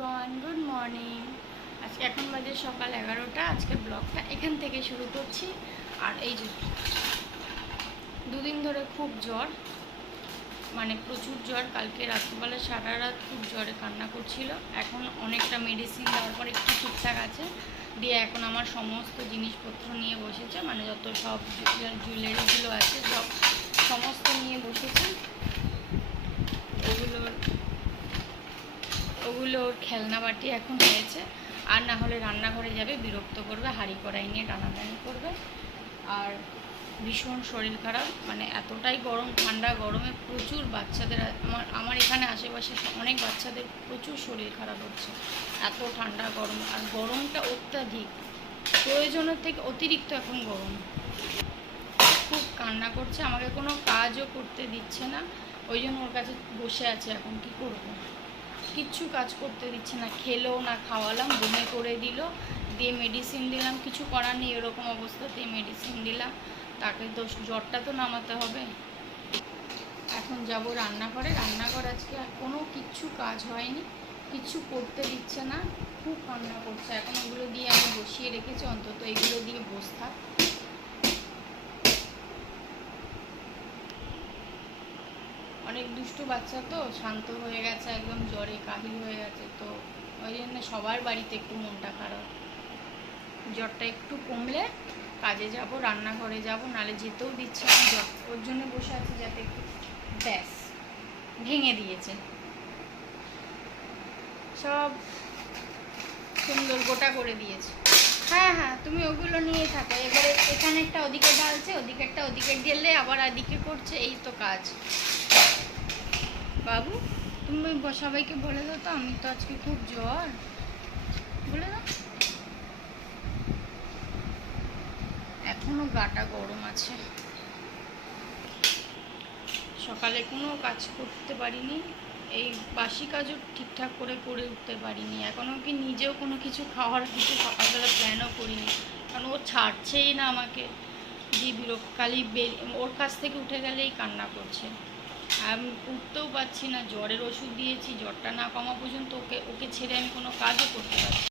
Everyone, good morning. আজকে এখন বাজে সকাল 11টা। আজকে ব্লগটা এখান থেকে শুরু করছি। আর এই যে দুদিন ধরে খুব জ্বর, মানে প্রচুর জ্বর। কালকে রাত্রিবেলা সারা রাত খুব জ্বরে কান্না করছিল। এখন অনেকটা মেডিসিন দেওয়ার পর একটু ঠিকঠাক আছে। দিয়ে এখন আমার সমস্ত জিনিসপত্র নিয়ে বসেছে, মানে যত সব জুয়েলারিগুলো আছে সমস্ত নিয়ে বসেছে। ওগুলোর খেলনা বাটি এখন হয়েছে। আর না হলে রান্নাঘরে যাবে, বিরক্ত করবে, হাঁড়ি কড়াই নিয়ে টানাটানি করবে। আর ভীষণ শরীর খারাপ, মানে এতটাই গরম, ঠান্ডা গরমে প্রচুর বাচ্চাদের, আমার এখানে আশেপাশে অনেক বাচ্চাদের প্রচুর শরীর খারাপ হচ্ছে। এত ঠান্ডা গরম, আর গরমটা অত্যাধিক, প্রয়োজনের থেকে অতিরিক্ত এখন গরম। খুব কান্না করছে, আমাকে কোনো কাজও করতে দিচ্ছে না। ওই জন্য ওর কাছে বসে আছে। এখন কি করব, কিচ্ছু কাজ করতে দিচ্ছে না। খেলেও না, খাওয়ালাম, বমি করে দিল, দিয়ে মেডিসিন দিলাম। কিছু করার নেই, এরকম অবস্থাতেই মেডিসিন দিলাম। তাকে তো জ্বরটা তো নামাতে হবে। এখন যাব রান্নাঘরে। রান্নাঘর আজকে কোনো কিচ্ছু কাজ হয়নি, কিচ্ছু করতে দিচ্ছে না, খুব কান্না করছে। এখন ওগুলো দিয়ে আমি বসিয়ে রেখেছি, অন্তত এগুলো দিয়ে বসে থাক। অনেক দুষ্টু বাচ্চা তো, শান্ত হয়ে গেছে, একদম জ্বরে কাহিল হয়ে গেছে। তো ওই জন্য সবার বাড়িতে একটু মনটা খারাপ। জ্বরটা একটু কমলে কাজে যাব, রান্নাঘরে যাব, নালে যেতেও দিচ্ছে না। জ্বর ওর জন্য বসে আছে, যাতে একটু ব্যাস ভেঙে দিয়েছে সব, সুন্দর গোটা করে দিয়েছে। হ্যাঁ হ্যাঁ, তুমি ওগুলো নিয়ে থাকো। এবারে এখানে একটা ওদিকে ঢালছে, ওদিকেরটা ওদিকে ঢেললে আবার এদিকে করছে, এই তো কাজ। বাবু, তুমি সবাইকে বলে দাও তো, আমি তো আজকে খুব জ্বর, বলে দাও। এখনো গাটা গরম আছে, সকালে কোনো কাজ করতে পারিনি, এই বাসি কাজও ঠিকঠাক করে উঠতে পারিনি। এখনও কি নিজেও কোনো কিছু খাওয়ার কিছু সকালবেলা প্ল্যানও করিনি, কারণ ও ছাড়ছেই না আমাকে। কালি ওর কাছ থেকে উঠে গেলেই কান্না করছে। আমি উঠতেও পারছি না, জ্বরের ওষুধ দিয়েছি, জ্বরটা না কমা পর্যন্ত ওকে ছেড়ে আমি কোনো কাজও করতে পারছি।